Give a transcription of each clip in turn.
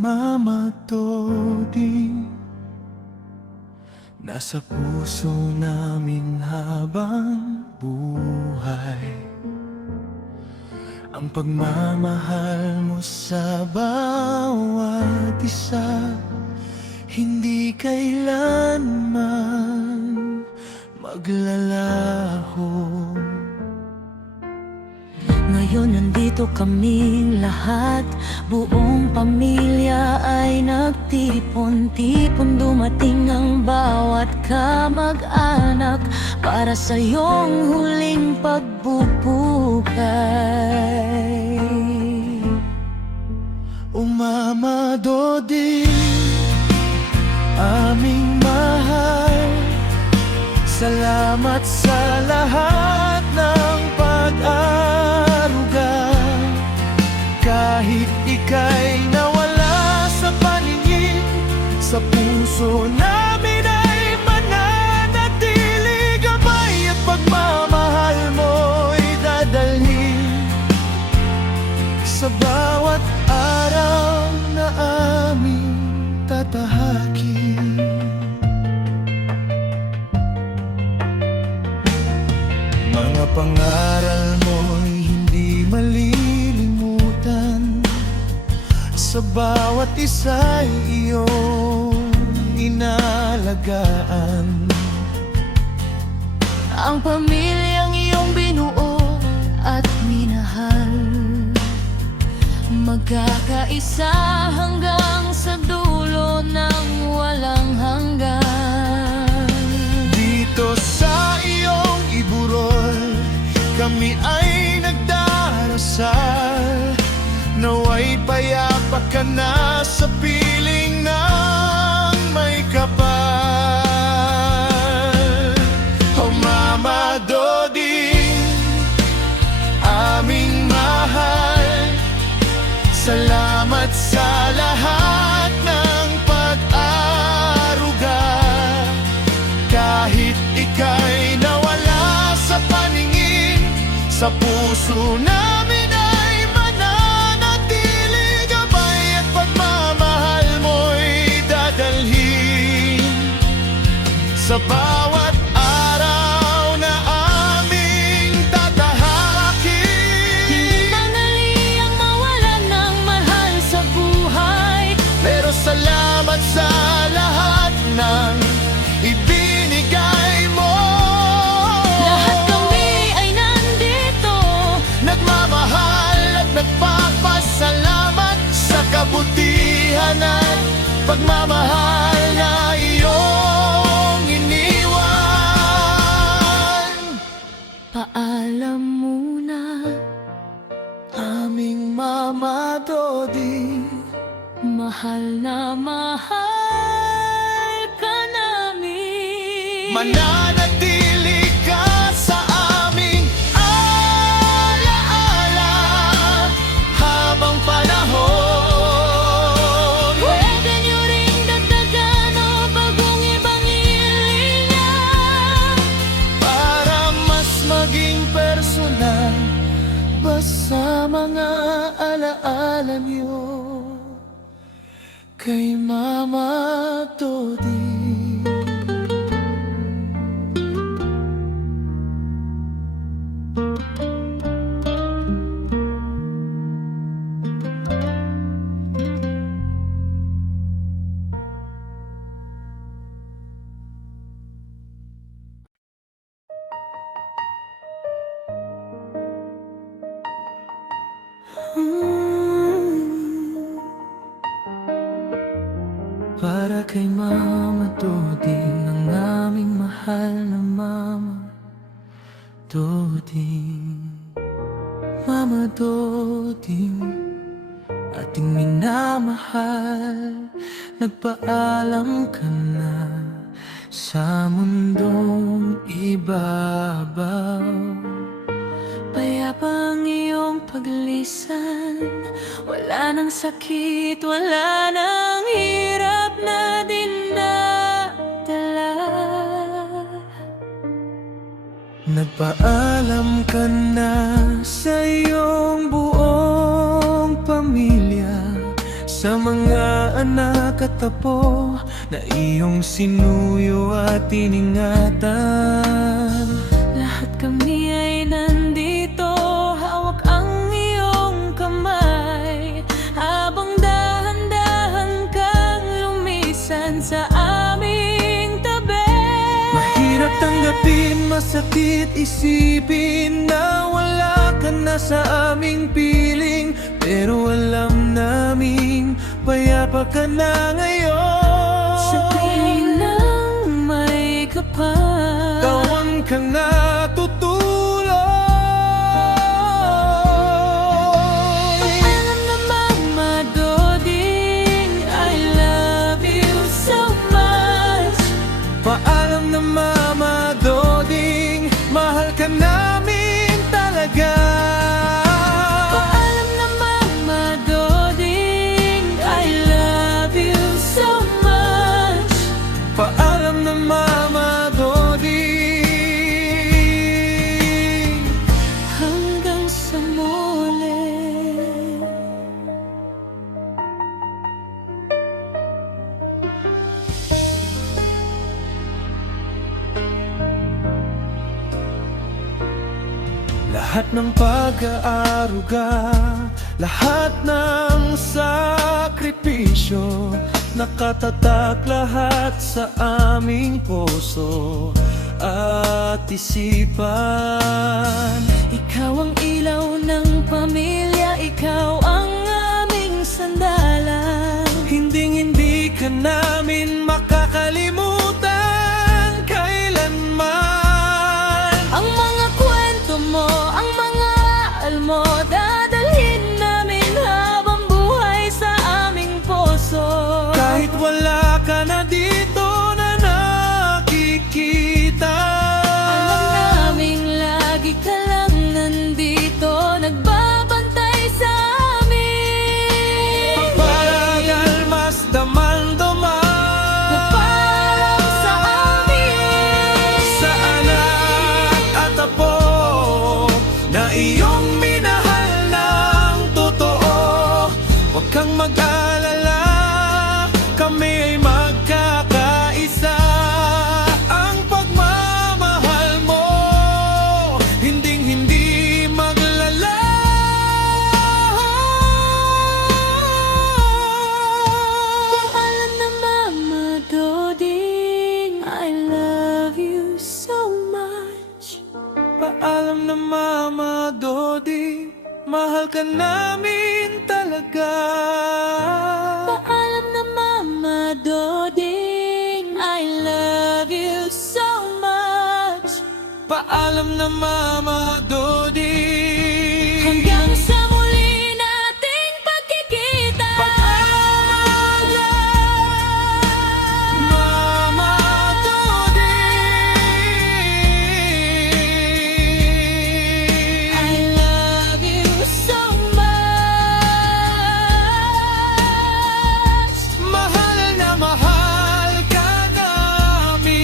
Mama Todi, nasa puso namin habang buhay ang pagmamahal mo sa bawat isa, hindi kailanman maglalaho. Ngayon nandito kaming lahat, buong pamilya ay nagtipon-tipon. Dumating ang bawat kamag-anak para sa iyong huling pagbubukay. O Mama Dodi, aming mahal, salamat sa lahat ng pag-aruga. Kahit ika'y nawala sa paningin, sa puso namin ay mananatili. Gabay at pagmamahal mo'y dadalhin sa bawat araw na aming tatahakin. Mga pangaral mo'y hindi malilimutan, sa bawat isa'y iyong inalagaan. Ang pamilyang iyong binuo at minahal, magkakaisa hanggang sa dulo ng walang hanggan. Dito sa iyong iburol, kami ay nagdarasal, naway payapa ka na sa piling ng may kapal. O Mama Dodi, aming mahal, salamat sa lahat ng pag-aruga. Kahit ika'y nawala sa paningin, sa puso namin ay mananatili. Gabay at pagmamahal mo'y dadalhin sa bawat araw na aming tatahakin. Hindi madali ang mawalan ng mahal sa buhay, Pero salamat sa lahat ng ibinigay mo. lahat kami ay nandito. Nagmamahal at nagpapasalamat sa kabutihan at pagmamahal na iyong iniwan. Paalam muna, Aming Mama Dodi, mahal na mahal ka namin. mananatili ka sa aming alaala habang panahon. Pwede niyo ring dagdagan o bagong ibang linya, Para mas maging personal, basta mga alaala niyo kay Mama Dodi. Para kay Mama Dodi, ang aming mahal na Mama Dodi. Mama Dodi, ating minamahal, nagpaalam ka na sa mundong ibabaw. Payapa ang iyong paglisan, wala nang sakit, wala nang hirap na dinadala. Nagpaalam ka na sa iyong buong pamilya, sa mga anak at apo na iyong sinuyo at iningatan. Lahat kami ay nandito, hawak ang iyong kamay, habang dahan-dahan kang lumisan sa aming tabi. Mahirap tanggapin, masakit isipin na wala ka na sa aming piling, pero alam namin payapa ka na ngayon. Sa piling ng may kapal, Tawan ka na tutuloy. alam na Mama Doding, I love you so much. Paalam na Mama Doding, mahal ka namin talaga. Paalam na Mama Doding, I love you so much. Paalam na Mama Doding. Hanggang sa muli. Lahat ng pag-aaruga, lahat ng sakripisyo, nakatatak lahat sa aming puso at isipan. Ikaw ang ilaw ng pamilya, ikaw ang aming sandalan. Hindi ka namin makakalimutan kailanman. Ang mga kwento mo, ang mga almo, dadalhin namin habang buhay sa aming puso. Kahit wala ka na dito na nakikita, Alam naming lagi ka lang nandito, nagbabantay sa amin. Pagpagal mas damal-damal Paalam sa amin. sa anak at apo na iyong minahal ng totoo. Huwag kang mag-alala, kami ay magkakaisa. Ang pagmamahal mo hinding-hindi maglalaho. Paalam na Mama Doding, I love you so much. Paalam na Mama Doding, mahal ka namin talaga. Paalam na Mama Doding, I love you so much. Paalam na Mama Doding. Hanggang sa muli nating pagkikita. Paalam, Mama Doding. I love you so much. Mahal na mahal ka namin.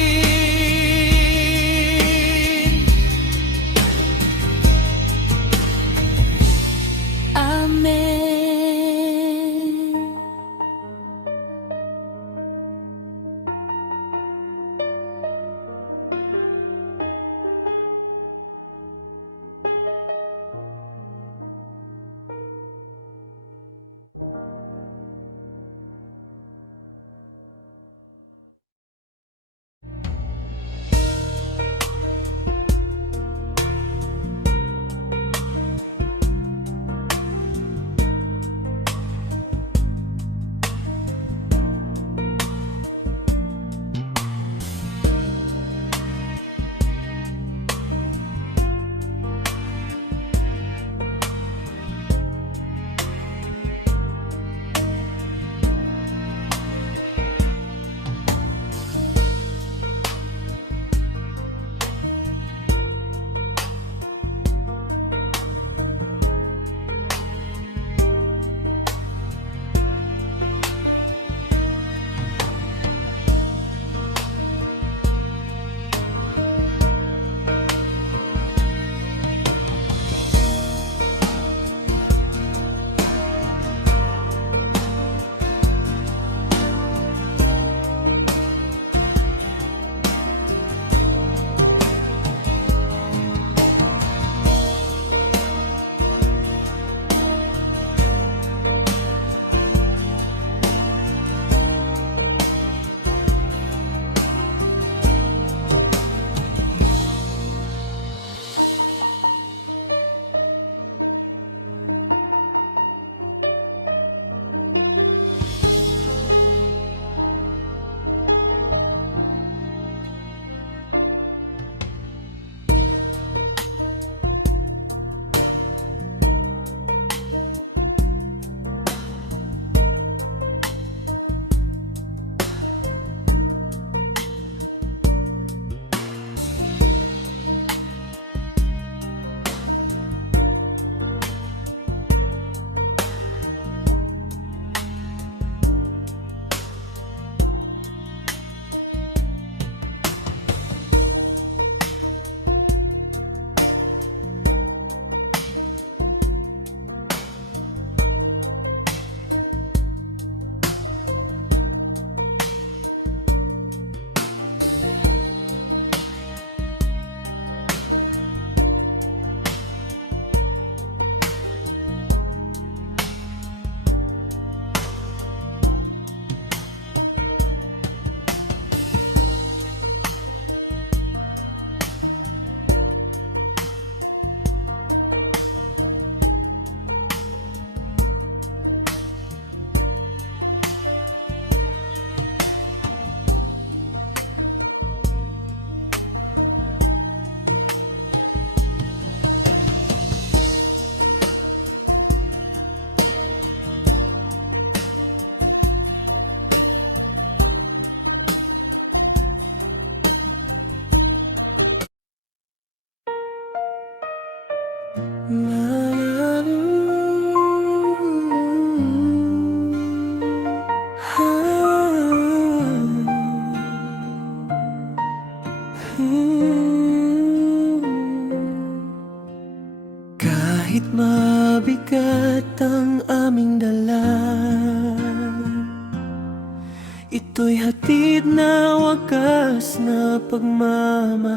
Ito'y hatid na wakas na pagmamahal.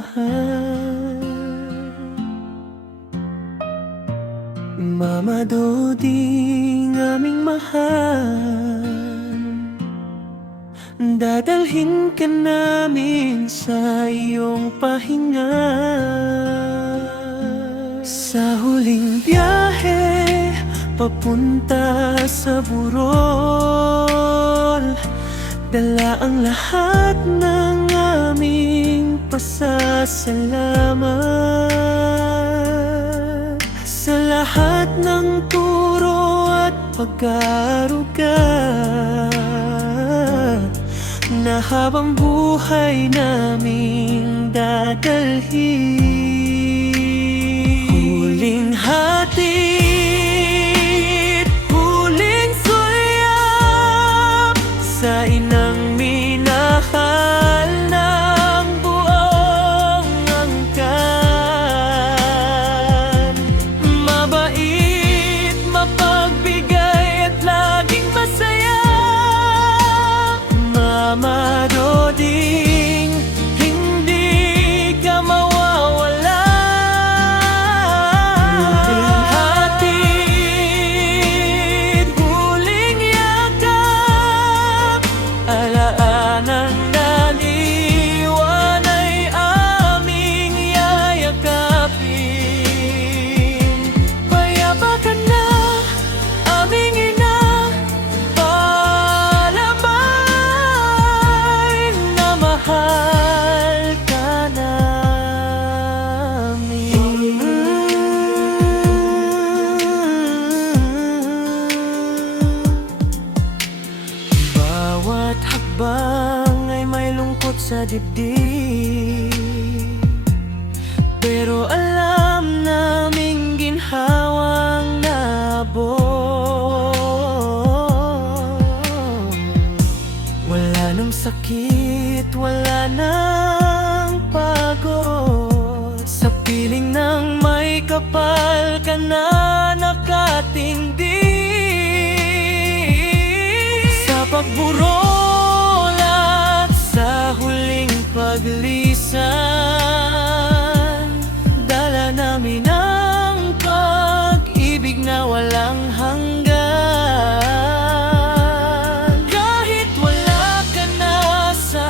Mama Doding, aming mahal, dadalhin ka namin sa iyong pahinga. Sa huling biyahe papunta sa burol, dala ang lahat ng aming pasasalamat sa lahat ng turo at pag-aaruga na habang buhay naming dadalhin. Huling hatid, huling sulyap sa inang minahal ng buong angkan. Mabait, mapagbigay at laging masaya, Mama Doding, hindi ka mawawala. Huling hatid, huling yakap, alaanan na iwan ay aming yayakapin. Payapa ka na, aming ina, palamay na mahal ka namin. Bawat hakbang ay may lungkot sa dibdib, pero alam naming ginhawang naabot. Wala nang sakit, wala nang pagod, sa piling ng may kapal ka na nakatindi. Sa pagburol at sa huling paglisan, dala namin ang pag-ibig na walang hanggan. Kahit wala ka na sa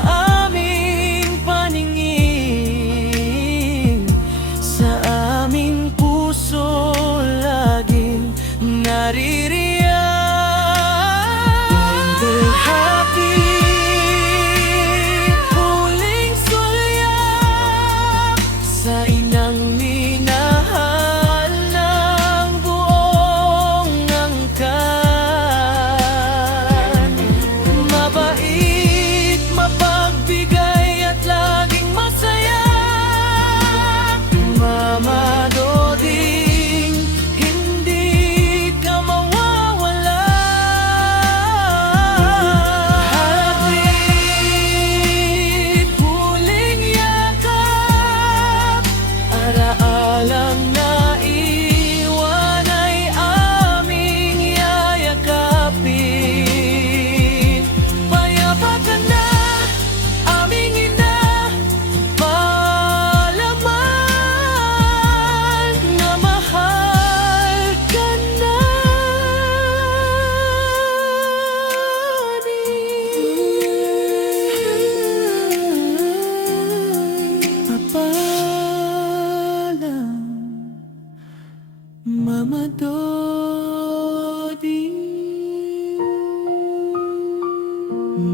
aming paningin, sa aming puso laging naririyan. Huling hatid, huling sulyap sa inang minahal ng buong angkan. Mabait, mapagbigay at laging masaya, Mama Doding, hindi ka mawawala. Hatid, huling yakap, araalang na iwan ay aming yayakapin. Payapa ka na, aming ina, palaman na mahal ka namin. Papalam, Mama Doding,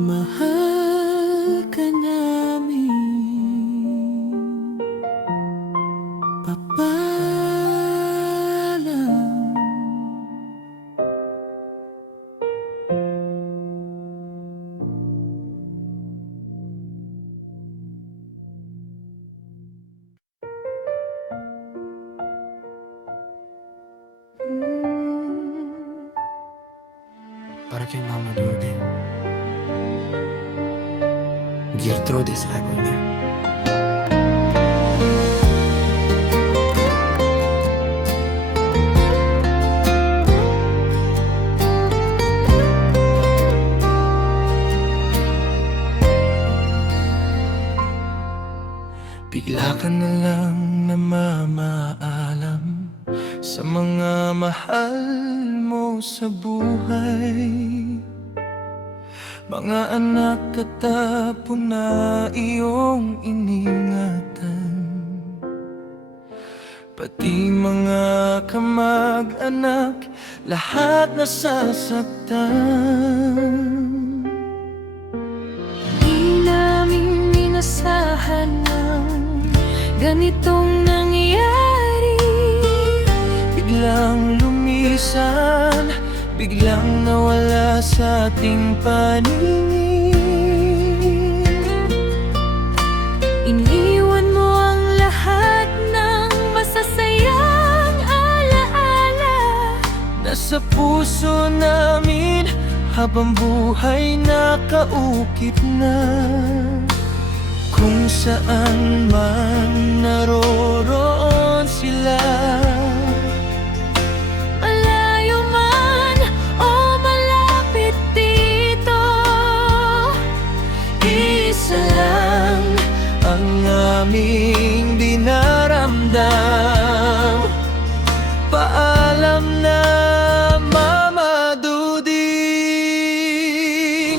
mahal ka namin. Papalam. Para kay Mama Doding, Gertrudis ako niya. Mga anak at apo na iyong iningatan, pati mga kamag-anak, lahat nasasaktan. Di namin inasahan ng ganitong nangyari. Biglang lumisan, biglang nawala sa ating paningin. Iniwan mo ang lahat ng masasayang alaala. Nasa puso namin habang buhay nakaukit na. Kung saan man naroroon sila, Malayo man o malapit dito, isa lang ang aming dinaramdam. Paalam na, Mama Duding.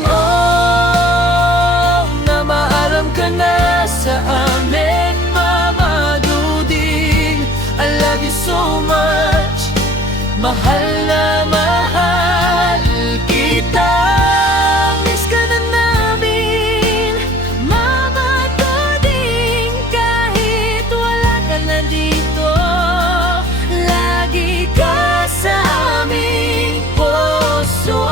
Oh, na maalam ka na sa amin, Mama Duding. I love you so much. Mahal na mahal kita. miss ka na namin, Mama Duding. Kahit wala ka na dito, lagi ka sa aming puso.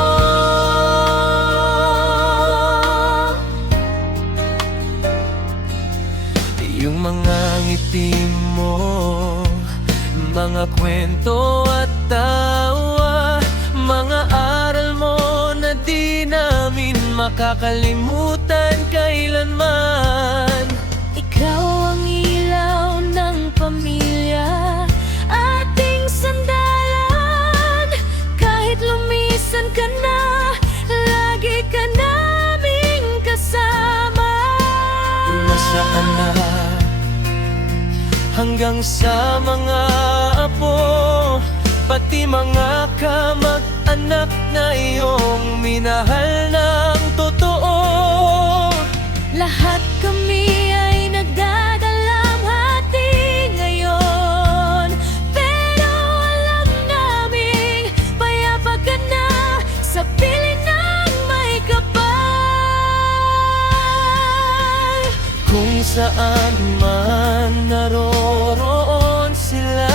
Yung mga ngiti mo, mga kwento at tawa, mga aral mo na di namin makakalimutan kailanman. Ikaw ang ilaw ng pamilya, ating sandalan. Kahit lumisan ka na, lagi ka naming kasama. Nasa anak hanggang sa mga apo, pati mga kamag-anak na iyong minahal ng totoo. Lahat kami ay nagdadalamhati ngayon, pero alam naming payapa ka na sa piling ng may kapal. Kung saan man naroroon sila,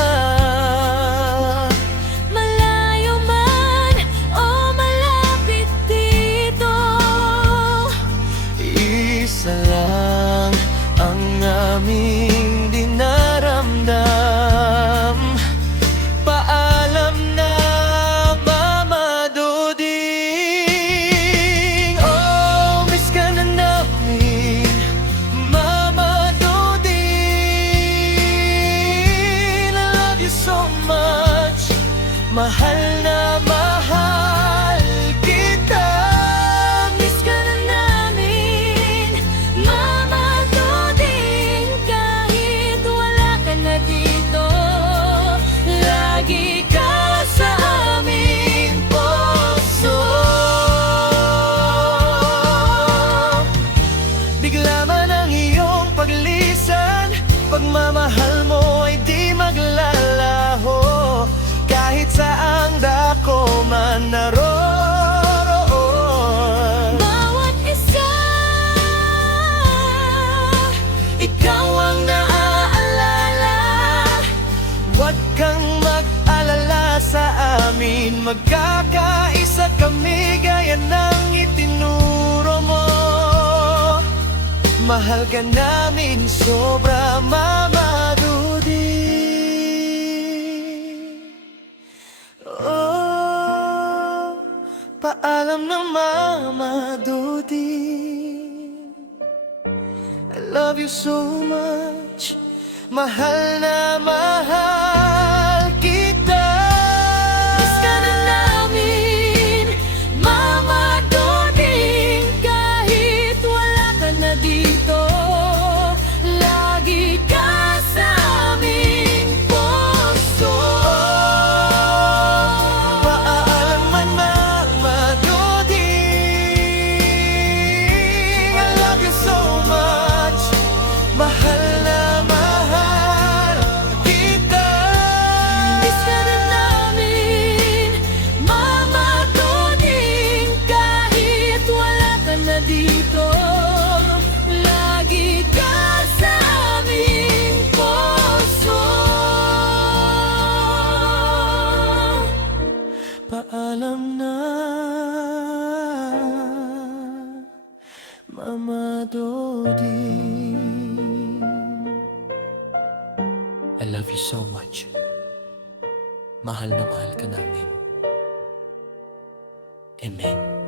Malayo man o malapit dito, isa lang ang aming dinaramdam. Paalam na, Mama Duding. Oh, miss ka na namin, Mama Duding. I love you so much. Mahal na mahal kita. miss ka na namin, Mama Duding. Kahit wala ka na dito, lagi ka sa aming puso. Bigla man ang iyong paglisan, pagmamahal mo ay di maglalaho. Kahit saang dako man naroroon, Bawat isa, ikaw ang naaalala. Huwag kang mag-alala sa amin, magkakaisa kami gaya ng itinuro mo. Mahal ka namin sobra, Mama Duding. Oh, paalam na, Mama Duding. I love you so much. Mahal na mahal kita. miss ka na namin, Mama Duding. Kahit wala ka na dito, lagi ka sa aming puso. Paalam man, Mama Duding. Paalam na, Mama Dodi. I love you so much. Mahal na mahal ka namin. Amen.